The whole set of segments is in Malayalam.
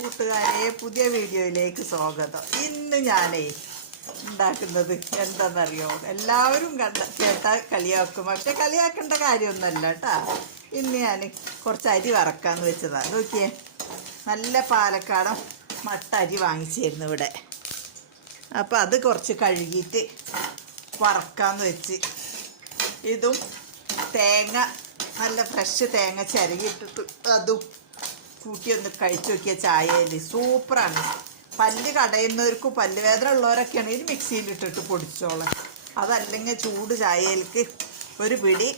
കൂട്ടുകാരെ പുതിയ വീഡിയോയിലേക്ക് സ്വാഗതം. ഇന്ന് ഞാനേ ഉണ്ടാക്കുന്നത് എന്താണെന്നറിയോ എല്ലാവരും കണ്ട കേട്ടാൽ കളിയാക്കും. പക്ഷെ കളിയാക്കേണ്ട കാര്യമൊന്നുമല്ല കേട്ടാ. ഇന്ന് ഞാൻ കുറച്ച് അരി വറക്കാന്ന് വെച്ചതാ. നോക്കിയേ നല്ല പാലക്കാടൻ മട്ട അരി വാങ്ങിച്ചിരുന്നു ഇവിടെ. അപ്പം അത് കുറച്ച് കഴുകിയിട്ട് വറക്കാന്ന് വെച്ച് ഇതും തേങ്ങ നല്ല ഫ്രഷ് തേങ്ങ ചിരകിയിട്ടിട്ട് അതും കൂട്ടി ഒന്ന് കഴിച്ചു നോക്കിയ ചായയിൽ സൂപ്പറാണ്. പല്ല് കടയുന്നവർക്കും പല്ല് വേദന ഉള്ളവരൊക്കെയാണ് മിക്സിയിൽ ഇട്ടിട്ട് പൊടിച്ചോളാം. അതല്ലെങ്കിൽ ചൂട് ചായയിലേക്ക് ഒരു പിടി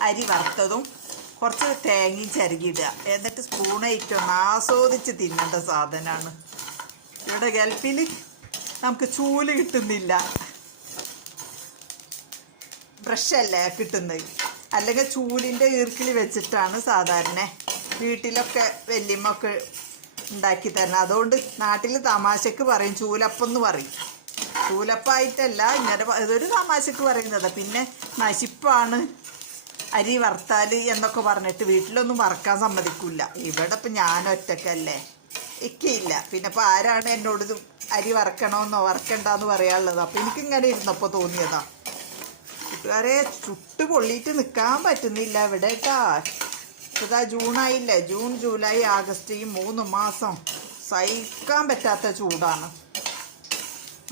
അരി വറുത്തതും കുറച്ച് തേങ്ങയും ചരുകിയിടുക. എന്നിട്ട് സ്പൂണായിട്ട് ഒന്ന് ആസ്വദിച്ച് തിന്നേണ്ട സാധനമാണ്. ഇവിടെ ഗൾഫിൽ നമുക്ക് ചൂൽ കിട്ടുന്നില്ല. ബ്രഷല്ലേ കിട്ടുന്നത്. അല്ലെങ്കിൽ ചൂലിന്റെ ഈർക്കിൽ വെച്ചിട്ടാണ് സാധാരണ വീട്ടിലൊക്കെ വല്യമ്മൊക്കെ ഉണ്ടാക്കി തരണം. അതുകൊണ്ട് നാട്ടിൽ തമാശക്ക് പറയും ചൂലപ്പം എന്ന് പറയും. ചൂലപ്പായിട്ടല്ല ഇങ്ങനെ ഇതൊരു തമാശക്ക് പറയുന്നത്. പിന്നെ നശിപ്പാണ് അരി വറുത്താൽ എന്നൊക്കെ പറഞ്ഞിട്ട് വീട്ടിലൊന്നും വറക്കാൻ സമ്മതിക്കില്ല ഇവിടെ ഇപ്പം ഞാൻ ഒറ്റക്കല്ലേ. ഇക്കയില്ല. പിന്നെ ഇപ്പം ആരാണ് എന്നോട് അരി വറക്കണമെന്നോ വറക്കണ്ടെന്ന് പറയാനുള്ളത്? അപ്പം എനിക്കിങ്ങനെ ഇരുന്നപ്പോൾ തോന്നിയതാ. കൂട്ടുകാരെ ചുട്ട് പൊള്ളിയിട്ട് നിൽക്കാൻ പറ്റുന്നില്ല ഇവിടെ കേട്ടാ. ഇതാ ജൂണായില്ലേ? ജൂൺ ജൂലൈ ആഗസ്റ്റ് ഈ മൂന്ന് മാസം സഹിക്കാൻ പറ്റാത്ത ചൂടാണ്.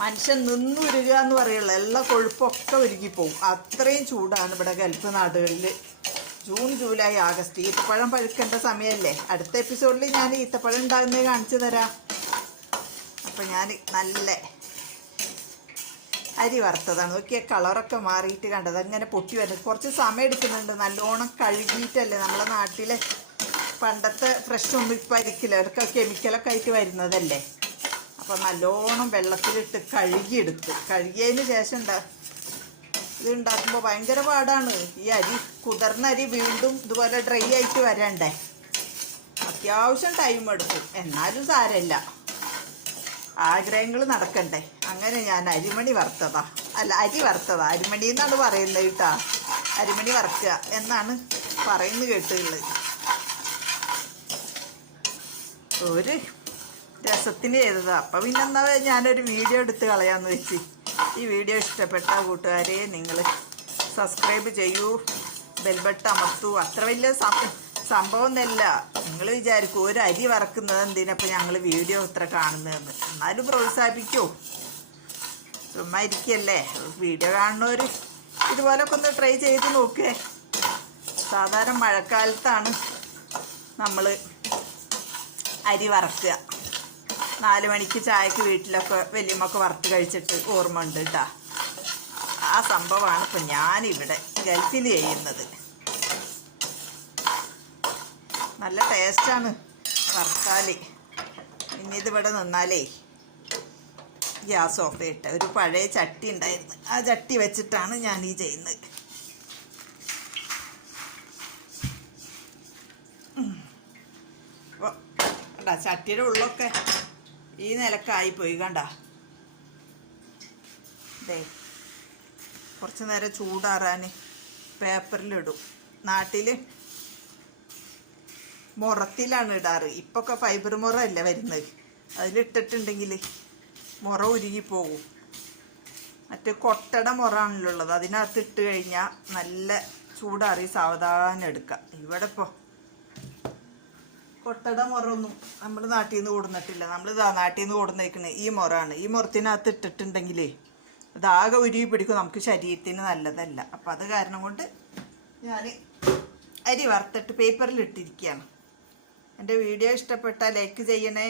മനുഷ്യൻ നിന്നുരുക എന്ന് പറയുള്ളൂ. എല്ലാ കൊഴുപ്പൊക്കെ ഉരുകിപ്പോവും അത്രയും ചൂടാണ് ഇവിടെ ഗൾഫ് നാടുകളിൽ ജൂൺ ജൂലൈ ആഗസ്റ്റ് ഈത്തപ്പഴം പഴുക്കേണ്ട സമയമല്ലേ അടുത്ത എപ്പിസോഡിൽ ഞാൻ ഈത്തപ്പഴം ഉണ്ടാകുന്നത് കാണിച്ചു തരാം. അപ്പം ഞാൻ നല്ല അരി വറുത്തതാണ്. നോക്കിയ കളറൊക്കെ മാറിയിട്ട് കണ്ടത്. അങ്ങനെ പൊട്ടി വരുന്നത് കുറച്ച് സമയം എടുക്കുന്നുണ്ട്. നല്ലോണം കഴുകിയിട്ടല്ലേ നമ്മളെ നാട്ടിലെ പണ്ടത്തെ ഫ്രഷ് ഒന്നും ഇപ്പം അരിക്കില്ല. ഇടയ്ക്ക് കെമിക്കലൊക്കെ ആയിട്ട് വരുന്നതല്ലേ? അപ്പം നല്ലോണം വെള്ളത്തിലിട്ട് കഴുകിയെടുത്ത്. കഴുകിയതിന് ശേഷം ഉണ്ടാ ഇത് ഉണ്ടാക്കുമ്പോൾ ഭയങ്കര പാടാണ്. ഈ അരി കുതിർന്ന അരി വീണ്ടും ഇതുപോലെ ഡ്രൈ ആയിട്ട് വരണ്ടേ? അത്യാവശ്യം ടൈം എടുക്കും. എന്നാലും സാരമില്ല. ആഗ്രഹങ്ങൾ നടക്കണ്ടേ? അങ്ങനെ ഞാൻ അരിമണി വറുത്തതാ. അല്ല അരി വറുത്തതാ. അരിമണി എന്നാണ് പറയുന്നത് കേട്ടാ. അരിമണി വറുക്കുക എന്നാണ് പറയുന്നത് കേട്ടുള്ളത് ഒരു രസത്തിന് ചെയ്തതാ. അപ്പം പിന്നെ എന്നാ ഞാനൊരു വീഡിയോ എടുത്ത് കളയാമെന്ന് വെച്ച്. ഈ വീഡിയോ ഇഷ്ടപ്പെട്ട കൂട്ടുകാരെ നിങ്ങൾ സബ്സ്ക്രൈബ് ചെയ്യൂ. ബെൽബട്ട് അമർത്തൂ. അത്ര വലിയ സം- സംഭവം ഒന്നല്ല നിങ്ങൾ വിചാരിക്കും ഒരു അരി വറക്കുന്നത് എന്തിനപ്പോൾ ഞങ്ങൾ വീഡിയോ ഇത്ര കാണുന്നതെന്ന്. എന്നാലും പ്രോത്സാഹിപ്പിക്കൂ. ചുമ്മാ ഇരിക്കല്ലേ. വീഡിയോ കാണുന്നവർ ഇതുപോലൊക്കെ ഒന്ന് ട്രൈ ചെയ്ത് നോക്കേ. സാധാരണ മഴക്കാലത്താണ് നമ്മൾ അരി വറക്കുക. നാല് മണിക്ക് ചായക്ക് വീട്ടിലൊക്കെ വലിയമ്മൊക്കെ വറുത്ത് കഴിച്ചിട്ട് ഓർമ്മ ഉണ്ട് കേട്ടാ ആ സംഭവമാണ് ഇപ്പം ഞാനിവിടെ ഗൾഫിൽ ചെയ്യുന്നത്. നല്ല ടേസ്റ്റാണ് വറുത്താൽ ഇനി ഇതിവിടെ നിന്നാലേ ഗ്യാസ് ഓഫ് ചെയ്തിട്ട് ഒരു പഴയ ചട്ടി ഉണ്ടായിരുന്നു. ആ ചട്ടി വെച്ചിട്ടാണ് ഞാൻ ഈ ചെയ്യുന്നത് കണ്ട ചട്ടിയുടെ ഉള്ളൊക്കെ ഈ നിലക്കായി പോയി കണ്ട. കുറച്ച് നേരം ചൂടാറാൻ പേപ്പറിലിടും. നാട്ടിൽ മുറത്തിലാണ് ഇടാറ്. ഇപ്പൊക്കെ ഫൈബർ മുറ അല്ല വരുന്നത്. അതിലിട്ടിട്ടുണ്ടെങ്കിൽ മുറ ഉരുകി പോകും. മറ്റേ കൊട്ടട മുറ ആണല്ലോ ഉള്ളത് അതിനകത്ത് ഇട്ട് കഴിഞ്ഞാൽ നല്ല ചൂടാറി സാവധാനം എടുക്കാം. ഇവിടെ ഇപ്പോൾ കൊട്ടട മുറൊന്നും നമ്മൾ നാട്ടിൽ നിന്ന് കൂടുന്നിട്ടില്ല. നമ്മൾ ഇതാ നാട്ടിൽ നിന്ന് കൊടുന്നേക്കണേ ഈ മുറാണ്. ഈ മുറത്തിനകത്ത് ഇട്ടിട്ടുണ്ടെങ്കിലേ അതാകെ ഉരുകി പിടിക്കും. നമുക്ക് ശരീരത്തിന് നല്ലതല്ല. അപ്പം അത് കാരണം കൊണ്ട് ഞാൻ അരി വറുത്തിട്ട് പേപ്പറിൽ ഇട്ടിരിക്കുകയാണ് എന്റെ വീഡിയോ ഇഷ്ടപ്പെട്ടാൽ ലൈക്ക് ചെയ്യണേ.